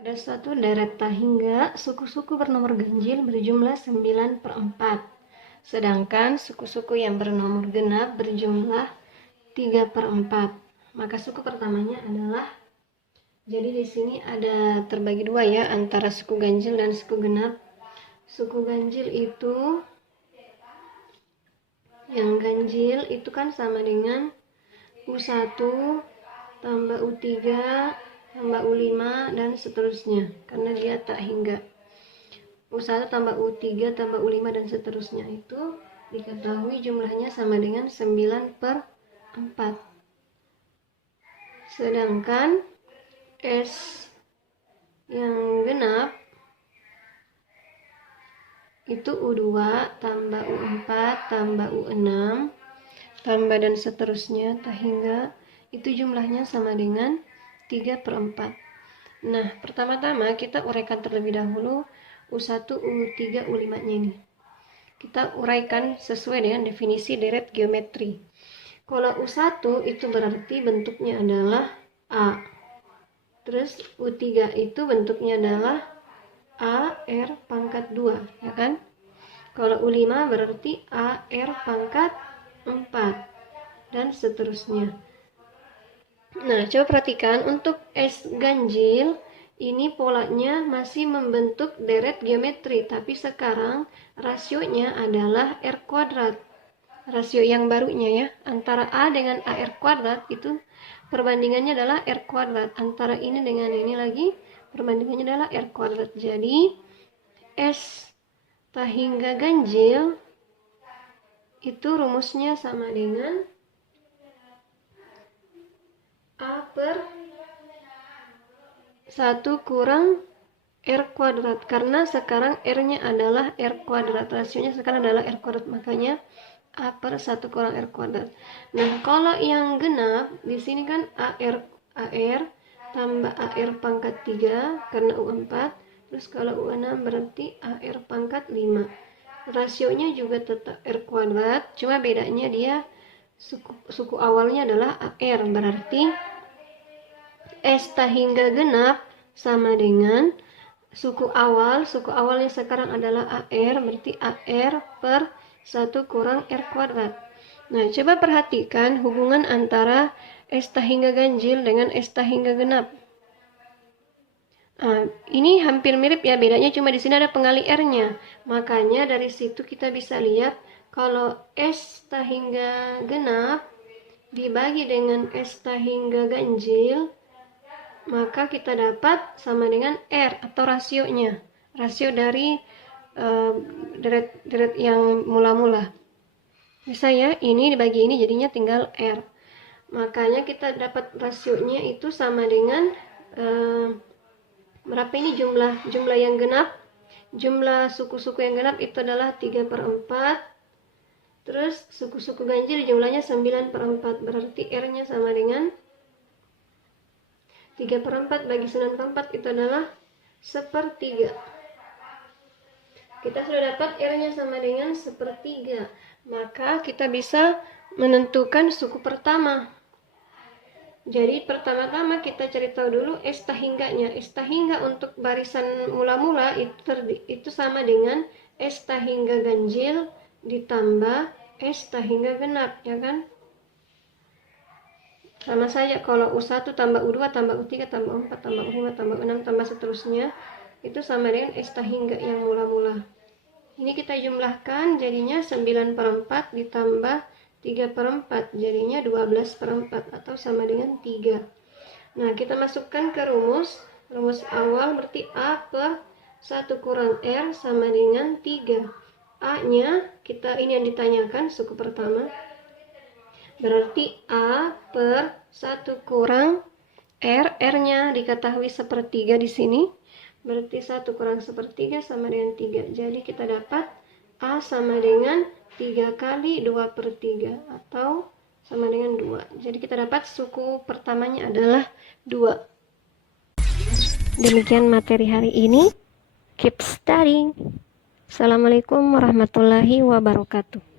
Pada suatu deret tahingga, suku-suku bernomor ganjil berjumlah 9/4. Sedangkan suku-suku yang bernomor genap berjumlah 3/4. Maka suku pertamanya adalah, jadi di sini ada terbagi dua ya, antara suku ganjil dan suku genap. Suku ganjil itu, yang ganjil itu kan sama dengan U1 tambah U3 tambah U5 dan seterusnya, karena dia tak hingga. U1 tambah U3 tambah U5 dan seterusnya itu diketahui jumlahnya sama dengan 9/4. Sedangkan S yang genap itu U2 tambah U4 tambah U6 tambah dan seterusnya tak hingga, itu jumlahnya sama dengan 3/4. Nah, pertama-tama kita uraikan terlebih dahulu U1, U3, U5 nya ini. Kita uraikan sesuai dengan definisi deret geometri. Kalau U1 itu berarti bentuknya adalah A. Terus U3 itu bentuknya adalah AR pangkat 2, ya kan? Kalau U5 berarti AR pangkat 4 dan seterusnya. Nah, coba perhatikan untuk S ganjil ini polanya masih membentuk deret geometri, tapi sekarang rasionya adalah R kuadrat. Rasio yang barunya ya, antara A dengan AR kuadrat itu perbandingannya adalah R kuadrat. Antara ini dengan ini lagi perbandingannya adalah R kuadrat. Jadi S tahingga ganjil itu rumusnya sama dengan A per 1 kurang R kuadrat, karena sekarang R-nya adalah R kuadrat, rasionya sekarang adalah R kuadrat, makanya A per 1 kurang R kuadrat. Nah, kalau yang genap di sini kan AR tambah AR pangkat 3 karena U4, terus kalau U6 berarti AR pangkat 5. Rasionya juga tetap R kuadrat, cuma bedanya dia suku awalnya adalah AR, berarti S tahingga genap sama dengan suku awalnya sekarang adalah AR, berarti AR per 1 kurang R kuadrat. Nah, coba perhatikan hubungan antara S tahingga ganjil dengan S tahingga genap. Nah, ini hampir mirip ya, bedanya cuma di sini ada pengali R-nya. Makanya dari situ kita bisa lihat kalau S tahingga genap dibagi dengan S tahingga ganjil, maka kita dapat sama dengan R atau rasionya, rasio dari deret yang mula-mula. Bisa ya, ini dibagi ini jadinya tinggal R. Makanya kita dapat rasionya itu sama dengan berapa ini jumlah yang genap. Jumlah suku-suku yang genap itu adalah 3/4. Terus suku-suku ganjil jumlahnya 9/4. Berarti R-nya sama dengan 3/4 bagi 9/4 itu adalah 1/3. Kita sudah dapat R-nya sama dengan 1/3. Maka kita bisa menentukan suku pertama. Jadi pertama-tama kita cari tahu dulu S tahingganya. S tahingga untuk barisan mula-mula itu sama dengan S tahingga ganjil ditambah S tahingga genap, ya kan? Sama saja kalau U1 tambah U2 tambah U3 tambah U4 tambah U5 tambah U6 tambah seterusnya itu sama dengan S tahingga yang mula-mula. Ini kita jumlahkan jadinya 9/4 ditambah 3/4 jadinya 12/4 atau sama dengan 3. Nah, kita masukkan ke rumus awal, berarti A per 1 kurang R sama dengan 3. A-nya ini yang ditanyakan suku pertama. Berarti A per 1 kurang R, R-nya diketahui 1/3 di sini. Berarti 1 kurang 1/3 sama dengan 3. Jadi kita dapat A sama dengan 3 kali 2/3 atau sama dengan 2. Jadi kita dapat suku pertamanya adalah 2. Demikian materi hari ini. Keep studying. Assalamualaikum warahmatullahi wabarakatuh.